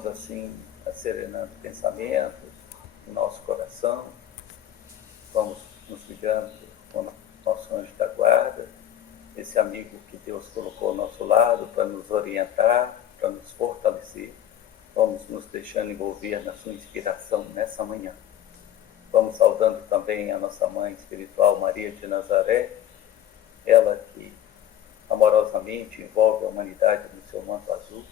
vamos assim serenando pensamentos, o nosso coração, vamos nos ligando com o nosso anjo da guarda, esse amigo que Deus colocou ao nosso lado para nos orientar, para nos fortalecer. Vamos nos deixando envolver na sua inspiração nessa manhã. Vamos saudando também a nossa mãe espiritual, Maria de Nazaré, ela que amorosamente envolve a humanidade no seu manto azul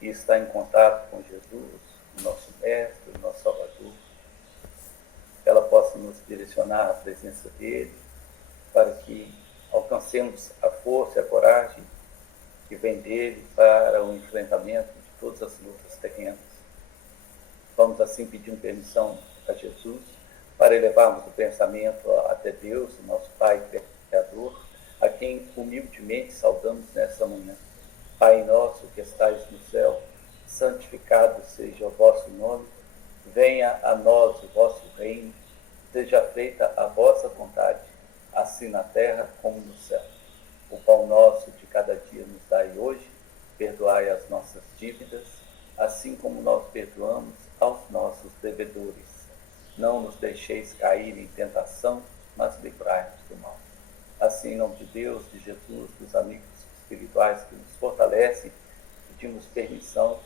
e está em contato com Jesus, o nosso Mestre, o nosso Salvador. Ela possa nos direcionar à presença dele, para que alcancemos a força e a coragem que vem dele para o enfrentamento de todas as lutas terrenas. Vamos assim pedir permissão a Jesus para elevarmos o pensamento até Deus, o nosso Pai Criador, a quem humildemente saudamos nessa manhã. Pai nosso que estais no céu, santificado seja o vosso nome, venha a nós o vosso reino, seja feita a vossa vontade, assim na terra como no céu. O pão nosso de cada dia nos dai hoje, perdoai as nossas dívidas, assim como nós perdoamos aos nossos devedores. Não nos deixeis cair em tentação, mas livrai-nos do mal. Assim, em nome de Deus, de Jesus, dos amigos espirituais que nos fortalecem, pedimos permissão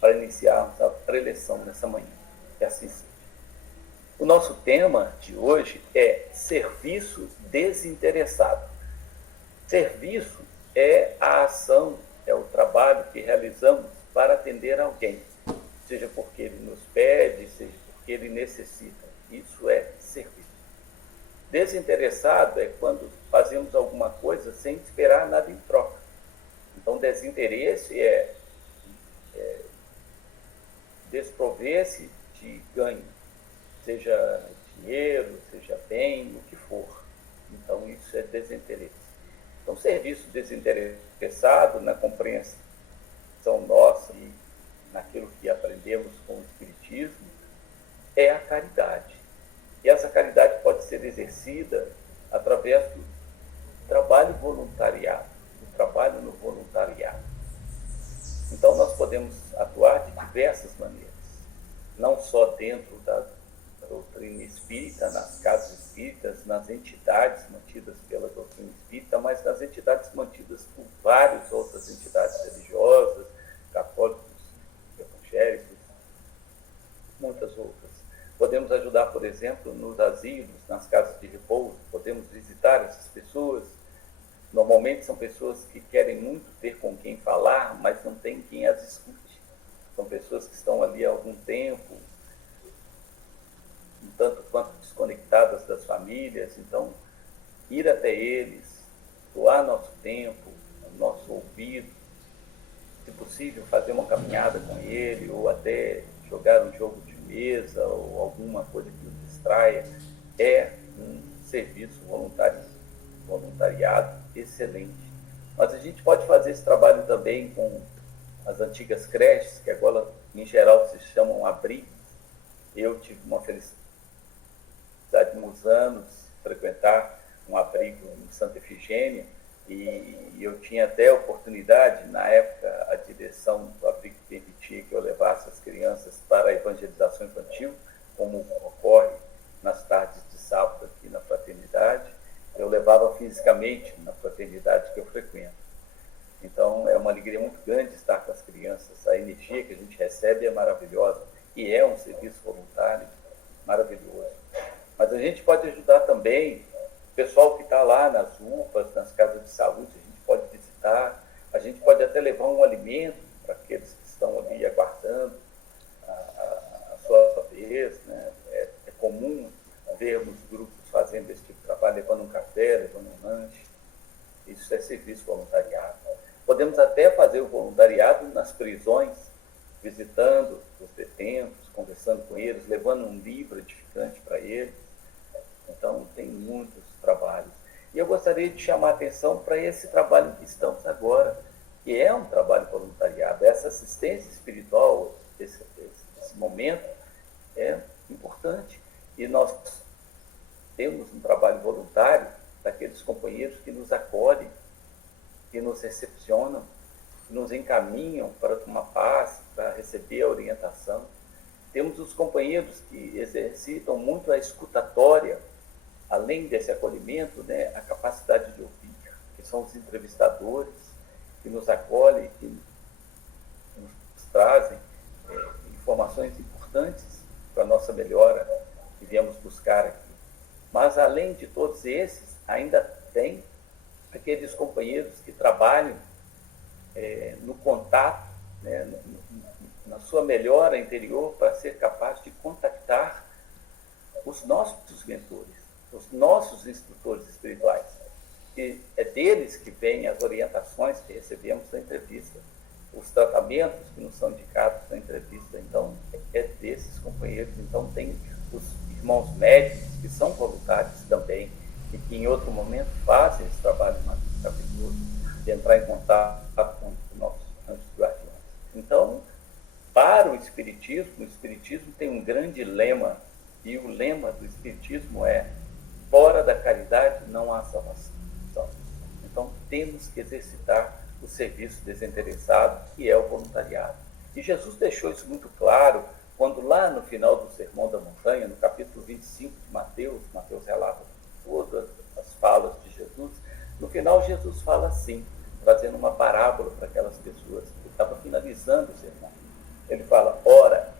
para iniciarmos a preleção nessa manhã. Que assim seja. O nosso tema de hoje é serviço desinteressado. Serviço é a ação, é o trabalho que realizamos para atender alguém, seja porque ele nos pede, seja porque ele necessita. Isso é serviço. Desinteressado é quando fazemos alguma coisa sem esperar nada em troca. Então, desinteresse é desprover-se de ganho, seja dinheiro, seja bem, o que for. Então, isso é desinteresse. Então, serviço desinteressado na compreensão nossa e naquilo que aprendemos com o Espiritismo é a caridade. E essa caridade pode ser exercida através do trabalho voluntário, do trabalho no voluntariado. Então, nós podemos atuar de diversas maneiras, não só dentro da doutrina espírita, nas casas espíritas, nas entidades mantidas pela doutrina espírita, mas nas entidades mantidas por várias outras entidades religiosas, católicos, evangélicos, muitas outras. Podemos ajudar, por exemplo, nos asilos, nas casas de repouso, podemos visitar essas pessoas. Normalmente são pessoas que querem muito ter com quem falar, mas não tem quem as escute. São pessoas que estão ali há algum tempo, um tanto quanto desconectadas das famílias. Então, ir até eles, doar nosso tempo, nosso ouvido, se possível, fazer uma caminhada com ele, ou até jogar um jogo de mesa, ou alguma coisa que o distraia, é um serviço voluntariado excelente. Mas a gente pode fazer esse trabalho também com as antigas creches, que agora, em geral, se chamam abrigos. Eu tive uma felicidade de uns anos frequentar um abrigo em Santa Efigênia, e eu tinha até a oportunidade, na época, a direção do abrigo permitia que eu levasse as crianças para a evangelização infantil, como ocorre nas tardes de sábado aqui na Fraternidade. Eu levava fisicamente na fraternidade que eu frequento. Então, é uma alegria muito grande estar com as crianças. A energia que a gente recebe é maravilhosa e é um serviço voluntário maravilhoso. Mas a gente pode ajudar também o pessoal que está lá nas UPAs, nas casas de saúde, a gente pode visitar, a gente pode até levar um alimento para aqueles que estão ali aguardando a sua vez, né? É comum vermos grupos fazendo esse tipo de trabalho, levando um café, levando um lanche. Isso é serviço voluntariado. Podemos até fazer o voluntariado nas prisões, visitando os detentos, conversando com eles, levando um livro edificante para eles. Então, tem muitos trabalhos. E eu gostaria de chamar a atenção para esse trabalho que estamos agora, que é um trabalho voluntariado. Essa assistência espiritual, esse momento, é importante. E nós temos um trabalho voluntário daqueles companheiros que nos acolhem, que nos recepcionam, que nos encaminham para tomar passe, para receber receber a orientação. Temos os companheiros que exercitam muito a escutatória, além desse acolhimento, né, a capacidade de ouvir, que são os entrevistadores, que nos acolhem, que nos trazem informações importantes para a nossa melhora que viemos buscar aqui. Mas, além de todos esses, ainda tem aqueles companheiros que trabalham no contato, né, na sua melhora interior, para ser capaz de contactar os nossos mentores, os nossos instrutores espirituais. E é deles que vêm as orientações que recebemos na entrevista, os tratamentos que nos são indicados na entrevista. Então, é desses companheiros. Então, tem os irmãos médicos, que são voluntários também, e que em outro momento fazem esse trabalho maravilhoso de entrar em contato com os nossos anjos guardiões. Então, para o Espiritismo tem um grande lema, e o lema do Espiritismo é: fora da caridade não há salvação. Então, temos que exercitar o serviço desinteressado, que é o voluntariado. E Jesus deixou isso muito claro quando, lá no final do Sermão da Montanha, no capítulo 25 de Mateus relata todas as falas de Jesus. No final, Jesus fala assim, trazendo uma parábola para aquelas pessoas que estavam finalizando o sermão. Ele fala: ora,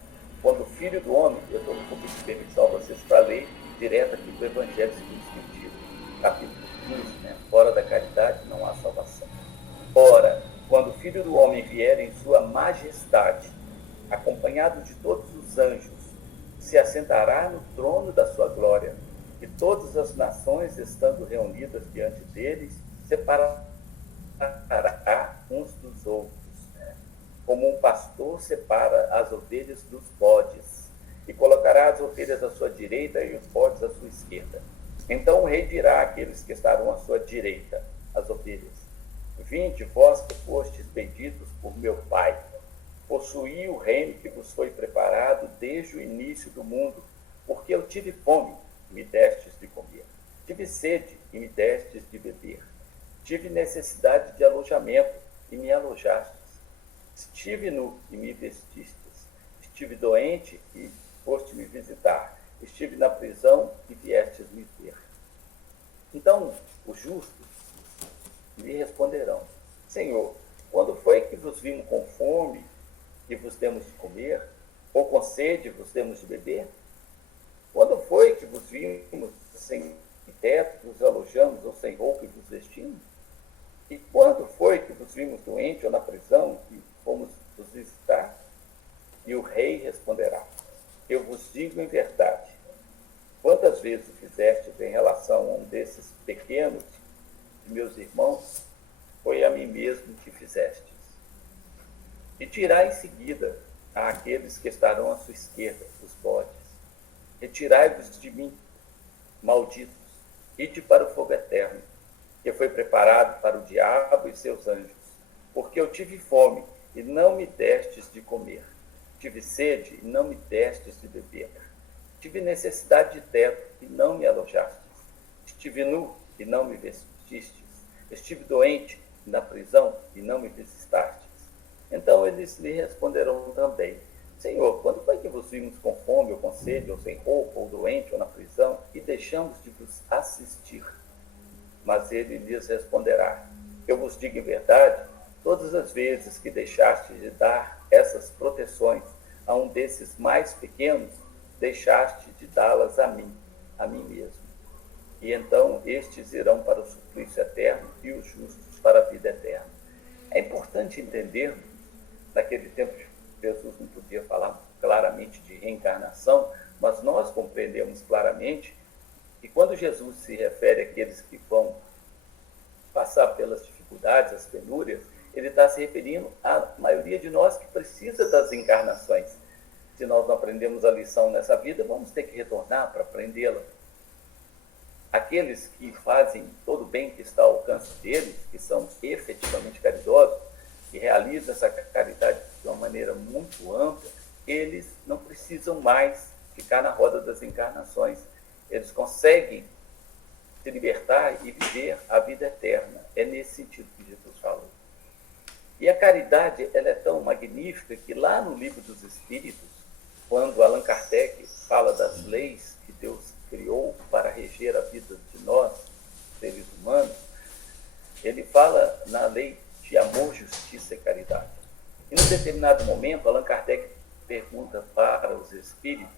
quando o Filho do Homem, eu estou um pouco de permissão a vocês para ler direto aqui do Evangelho segundo o Espiritismo, capítulo 15, né? Fora da caridade não há salvação. Ora, quando o Filho do Homem vier em sua majestade, acompanhado de todos os anjos, se assentará no trono da sua glória, e todas as nações, estando reunidas diante deles, separará uns dos outros, como um pastor separa as ovelhas dos bodes, e colocará as ovelhas à sua direita e os bodes à sua esquerda. Então o rei dirá àqueles que estarão à sua direita, as ovelhas: vinde, vós que fostes benditos por meu Pai, possuí o reino que vos foi preparado desde o início do mundo, porque eu tive fome, e me destes de comer, tive sede, e me destes de beber, tive necessidade de alojamento, e me alojastes, estive nu, e me vestistes, estive doente, e foste me visitar, estive na prisão, e viestes me ver. Então, os justos lhe responderão: Senhor, quando foi que vos vimos com fome e vos demos de comer, ou com sede e vos demos de beber? Quando foi que vos vimos sem teto, vos alojamos, ou sem roupa e vos vestimos? E quando foi que vos vimos doente ou na prisão e fomos vos visitar? E o rei responderá: eu vos digo em verdade, quantas vezes fizestes em relação a um desses pequenos de meus irmãos, foi a mim mesmo que fizestes. E dirá em seguida àqueles que estarão à sua esquerda, os bodes: retirai-vos de mim, malditos, ide para o fogo eterno, que foi preparado para o diabo e seus anjos, porque eu tive fome e não me destes de comer, tive sede e não me destes de beber, tive necessidade de teto e não me alojastes, estive nu e não me vestistes, estive doente na prisão e não me visitastes. Então eles lhe responderão também: Senhor, quando foi que vos vimos com fome, ou com sede, ou sem roupa, ou doente, ou na prisão, e deixamos de vos assistir? Mas ele lhes responderá: eu vos digo em verdade, todas as vezes que deixaste de dar essas proteções a um desses mais pequenos, deixaste de dá-las a mim mesmo. E então estes irão para o suplício eterno e os justos para a vida eterna. É importante entender, naquele tempo Jesus não podia falar claramente de reencarnação, mas nós compreendemos claramente que quando Jesus se refere àqueles que vão passar pelas dificuldades, as penúrias, ele está se referindo à maioria de nós que precisa das encarnações. Se nós não aprendemos a lição nessa vida, vamos ter que retornar para aprendê-la. Aqueles que fazem todo o bem que está ao alcance deles, que são efetivamente caridosos, que realizam essa caridade de uma maneira muito ampla, eles não precisam mais ficar na roda das encarnações. Eles conseguem se libertar e viver a vida eterna. É nesse sentido que Jesus falou. E a caridade, ela é tão magnífica que lá no Livro dos Espíritos, quando Allan Kardec fala das leis que Deus criou para reger a vida de nós, seres humanos, ele fala na lei de amor, justiça e caridade. E num determinado momento, Allan Kardec pergunta para os espíritos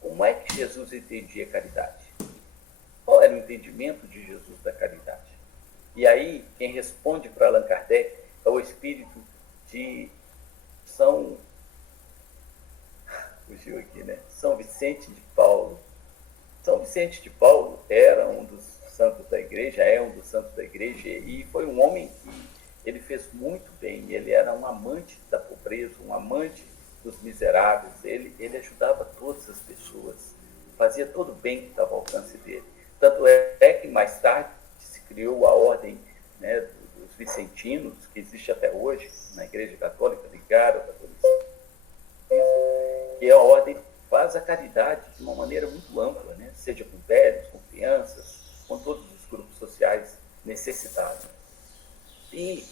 como é que Jesus entendia a caridade. Qual era o entendimento de Jesus da caridade? E aí, quem responde para Allan Kardec é o espírito de São... Fugiu aqui, né? São Vicente de Paulo. São Vicente de Paulo era um dos santos da igreja, é um dos santos da igreja, e foi um homem que ele fez muito bem. Ele era um amante da pobreza, um amante dos miseráveis. Ele ajudava todas as pessoas, fazia todo o bem que estava ao alcance dele. Tanto é que mais tarde se criou a ordem, né, dos vicentinos, que existe até hoje na Igreja Católica, ligada ao catolicismo, que é a ordem que faz a caridade de uma maneira muito ampla, né? Seja com velhos, com crianças, com todos os grupos sociais necessitados. E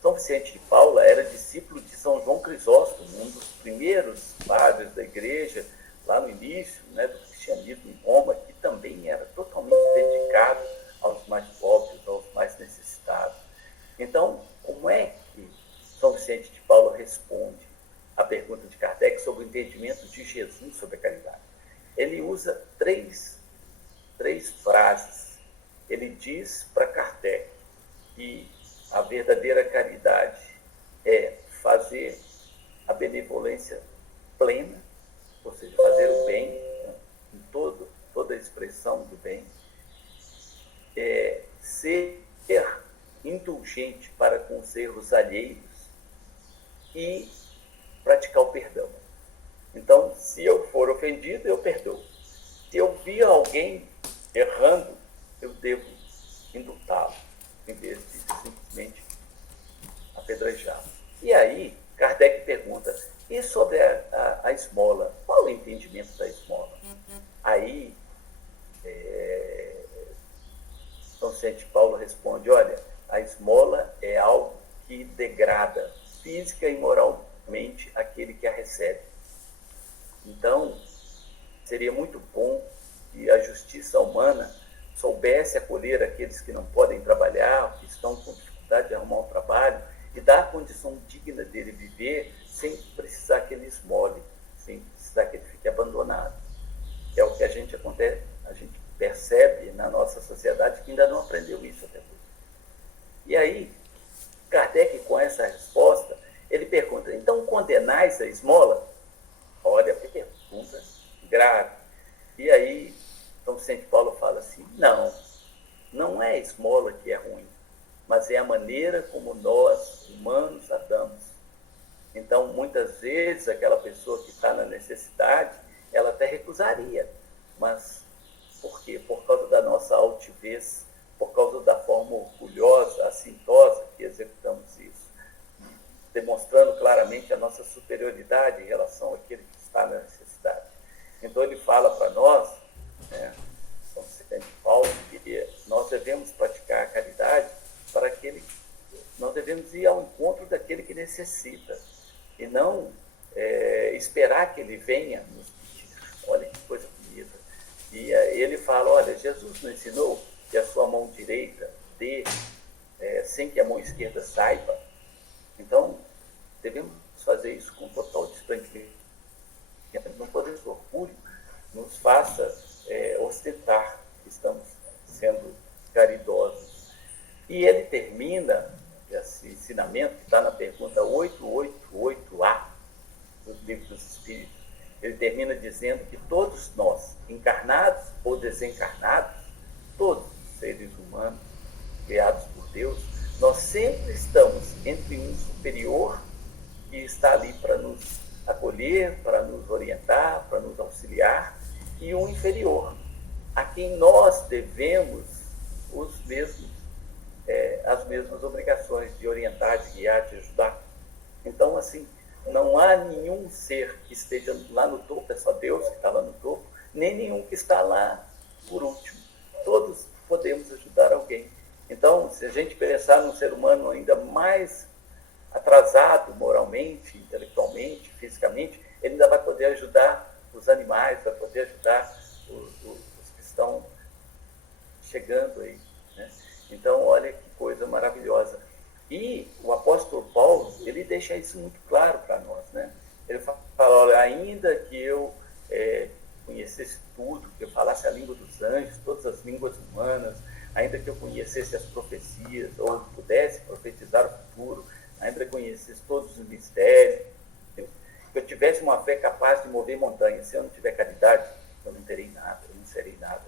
São Vicente de Paula era discípulo de São João Crisóstomo, um dos primeiros padres da igreja, lá no início, né, do cristianismo em Roma, que também era totalmente dedicado aos mais pobres, aos mais necessitados. Então, como é que São Vicente de Paula responde à pergunta de Kardec sobre o entendimento de Jesus sobre a caridade? Ele usa três frases. Ele diz para Kardec que a verdadeira caridade é fazer a benevolência plena, ou seja, fazer o bem, né, em toda a expressão do bem, ser indulgente para com os erros alheios e praticar o perdão. Então, se eu for ofendido, eu perdoo. Se eu vi alguém errando, eu devo indultá-lo, em vez de simplesmente apedrejá-lo. E aí, Kardec pergunta, e sobre a esmola? Qual é o entendimento da esmola? Aí, São Vicente de Paulo responde, olha, a esmola é algo que degrada física e moralmente aquele que a recebe. Então, seria muito bom que a justiça humana soubesse acolher aqueles que não podem trabalhar, que estão com dificuldade de arrumar um trabalho, e dar a condição digna dele viver sem precisar que ele esmole, sem precisar que ele fique abandonado. É o que a gente percebe na nossa sociedade que ainda não aprendeu isso até hoje. E aí, Kardec, com essa resposta, ele pergunta, então condenais a esmola? Olha que pergunta grave. E aí, São Vicente de Paulo fala assim, não é a esmola que é ruim, mas é a maneira como nós, humanos, a damos. Então, muitas vezes, aquela pessoa que está na necessidade, ela até recusaria. Mas por quê? Por causa da nossa altivez, por causa da forma orgulhosa, assintosa que executamos isso, demonstrando claramente a nossa superioridade em relação àquele que está na necessidade. Então, ele fala para nós, né, São Vicente de Paulo, que nós devemos praticar a caridade para aquele, nós devemos ir ao encontro daquele que necessita e não esperar que ele venha nos pedir. Olha que coisa bonita. E ele fala, olha, Jesus nos ensinou que a sua mão direita dê sem que a mão esquerda saiba. Então, devemos fazer isso com total desprendimento. Não podemos, o orgulho nos faça ostentar que estamos sendo caridosos. E ele termina esse ensinamento, que está na pergunta 888A do Livro dos Espíritos, ele termina dizendo que todos nós, encarnados ou desencarnados, todos os seres humanos criados por Deus, nós sempre estamos entre um superior que está ali para nos acolher, para nos orientar, para nos auxiliar, e um inferior, a quem nós devemos as mesmas obrigações de orientar, de guiar, de ajudar. Então, assim, não há nenhum ser que esteja lá no topo, é só Deus que está lá no topo, nem nenhum que está lá por último. Todos podemos ajudar alguém. Então, se a gente pensar num ser humano ainda mais atrasado moralmente, intelectualmente, fisicamente, ele ainda vai poder ajudar os animais, vai poder ajudar os que estão chegando aí, né? Então, olha que coisa maravilhosa. E o apóstolo Paulo, ele deixa isso muito claro para nós, né? Ele fala, olha, ainda que eu conhecesse tudo, que eu falasse a língua dos anjos, todas as línguas humanas, ainda que eu conhecesse as profecias, ou pudesse profetizar o futuro, ainda que eu conhecesse todos os mistérios, que eu tivesse uma fé capaz de mover montanhas, se eu não tiver caridade, eu não terei nada, eu não serei nada.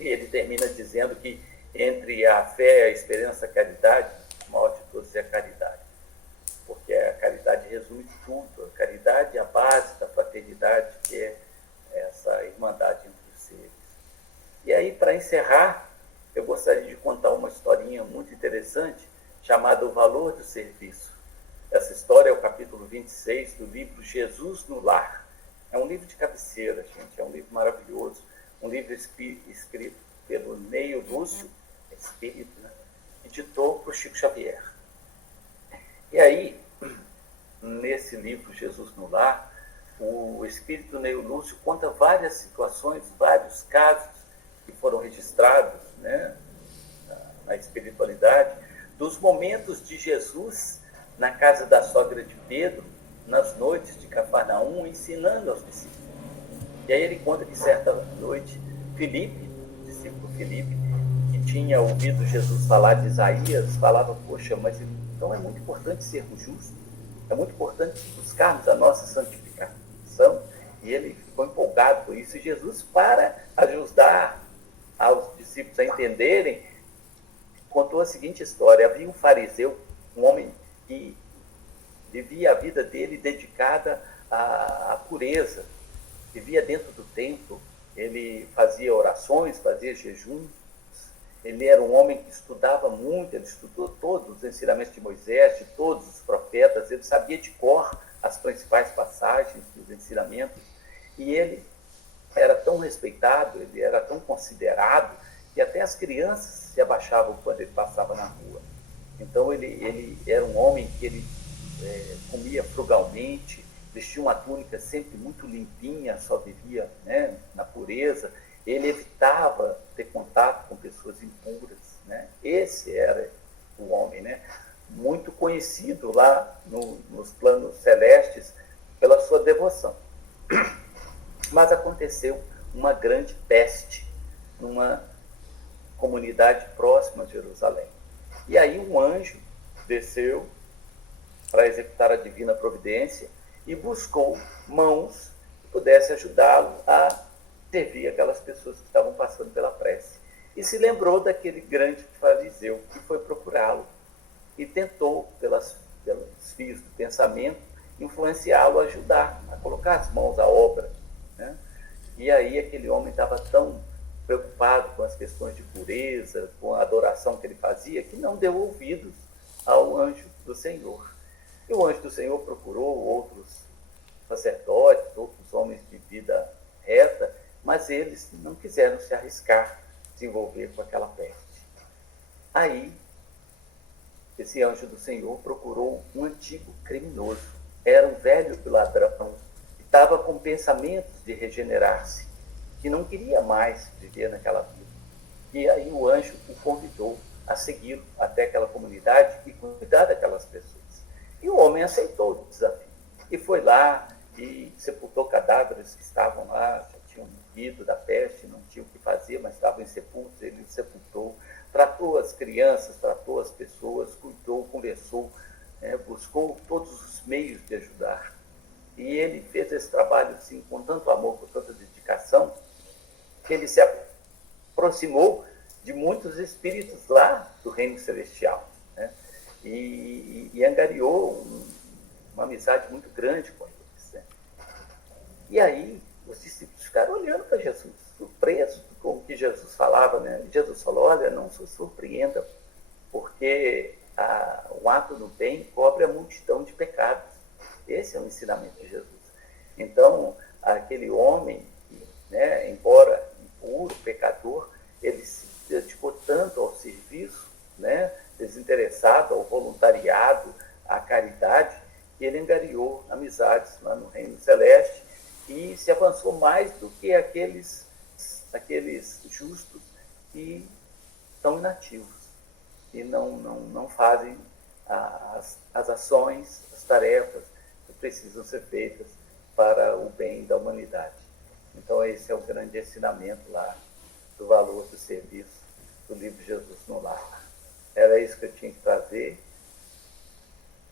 E ele termina dizendo que entre a fé, a esperança e a caridade, a maior de todas é a caridade. Porque a caridade resume tudo. A caridade é a base da fraternidade, que é essa irmandade entre os seres. E aí, para encerrar, eu gostaria de contar uma historinha muito interessante, chamada O Valor do Serviço. Essa história é o capítulo 26 do livro Jesus no Lar. É um livro de cabeceira, gente, é um livro maravilhoso, um livro escrito pelo Neio Lúcio, espírito, né? E ditou para o Chico Xavier. E aí, nesse livro Jesus no Lar, o espírito Neio Lúcio conta várias situações, vários casos que foram registrados, né, na espiritualidade, dos momentos de Jesus na casa da sogra de Pedro, nas noites de Cafarnaum, ensinando aos discípulos. E aí ele conta que certa noite, Filipe, o discípulo Filipe, que tinha ouvido Jesus falar de Isaías, falava, poxa, mas então é muito importante sermos justos, é muito importante buscarmos a nossa santificação, e ele ficou empolgado com isso, e Jesus, para ajudar aos discípulos a entenderem, contou a seguinte história: havia um fariseu, um homem que vivia a vida dele dedicada à pureza, vivia dentro do templo, ele fazia orações, fazia jejuns, ele era um homem que estudava muito, ele estudou todos os ensinamentos de Moisés, de todos os profetas, ele sabia de cor as principais passagens dos ensinamentos, e ele era tão respeitado, ele era tão considerado, que até as crianças se abaixavam quando ele passava na rua. Então ele era um homem que ele comia frugalmente, vestia uma túnica sempre muito limpinha, só vivia, né, na pureza. Ele evitava ter contato com pessoas impuras, né? Esse era o homem, né? Muito conhecido lá nos planos celestes pela sua devoção. Mas aconteceu uma grande peste numa comunidade próxima a Jerusalém. E aí um anjo desceu para executar a divina providência e buscou mãos que pudessem ajudá-lo a servir aquelas pessoas que estavam passando pela prece. E se lembrou daquele grande fariseu que foi procurá-lo e tentou, pelos fios do pensamento, influenciá-lo a ajudar, a colocar as mãos à obra, né? E aí aquele homem estava tão preocupado com as questões de pureza, com a adoração que ele fazia, que não deu ouvidos ao anjo do Senhor. E o anjo do Senhor procurou outros sacerdotes, outros homens de vida reta, mas eles não quiseram se arriscar, se envolver com aquela peste. Aí, esse anjo do Senhor procurou um antigo criminoso. Era um velho ladrão, que estava com pensamentos de regenerar-se, que não queria mais viver naquela vida. E aí o anjo o convidou a segui-lo até aquela comunidade e cuidar daquelas pessoas. E o homem aceitou o desafio. E foi lá e sepultou cadáveres que estavam lá, já tinham morrido da peste, não tinham o que fazer, mas estavam insepultos, ele sepultou. Tratou as crianças, tratou as pessoas, cuidou, conversou, buscou todos os meios de ajudar. E ele fez esse trabalho assim, com tanto amor, com tanta dedicação, que ele se aproximou de muitos espíritos lá do reino celestial, né? E angariou uma amizade muito grande com eles, né? E aí os discípulos ficaram olhando para Jesus, surpresos com o que Jesus falava, né? E Jesus falou: olha, não se surpreenda, porque o ato do bem cobre a multidão de pecados. Esse é o ensinamento de Jesus. Então, aquele homem, né, embora impuro, pecador, ele se dedicou tanto ao serviço, né, desinteressado, ao voluntariado, a caridade, e ele angariou amizades lá no Reino Celeste e se avançou mais do que aqueles justos que estão inativos e não fazem as ações, as tarefas que precisam ser feitas para o bem da humanidade. Então, esse é o grande ensinamento lá do valor do serviço do livro Jesus no Lar. Era isso que eu tinha que trazer,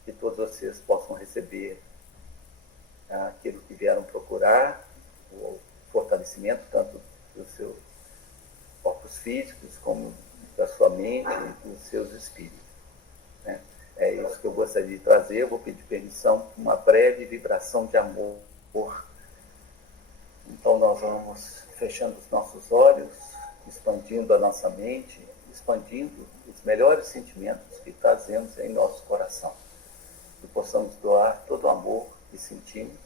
que todos vocês possam receber aquilo que vieram procurar, o fortalecimento tanto dos seus corpos físicos como da sua mente e dos seus espíritos. Né? É isso que eu gostaria de trazer. Eu vou pedir permissão para uma breve vibração de amor. Então, nós vamos fechando os nossos olhos, expandindo a nossa mente, expandindo os melhores sentimentos que trazemos em nosso coração. Que possamos doar todo o amor que sentimos,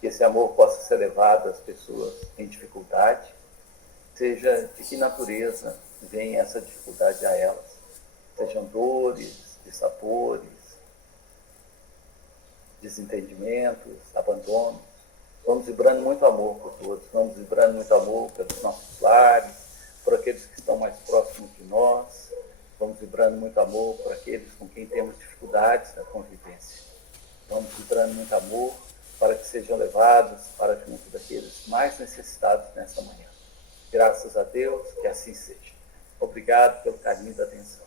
que esse amor possa ser levado às pessoas em dificuldade, seja de que natureza vem essa dificuldade a elas, sejam dores, dissabores, desentendimentos, abandonos. Vamos vibrando muito amor por todos, vamos vibrando muito amor pelos nossos lares, por aqueles que estão mais próximos de nós, vamos vibrando muito amor por aqueles com quem temos dificuldades na convivência. Vamos vibrando muito amor para que sejam levados para junto daqueles mais necessitados nessa manhã. Graças a Deus, que assim seja. Obrigado pelo carinho da atenção.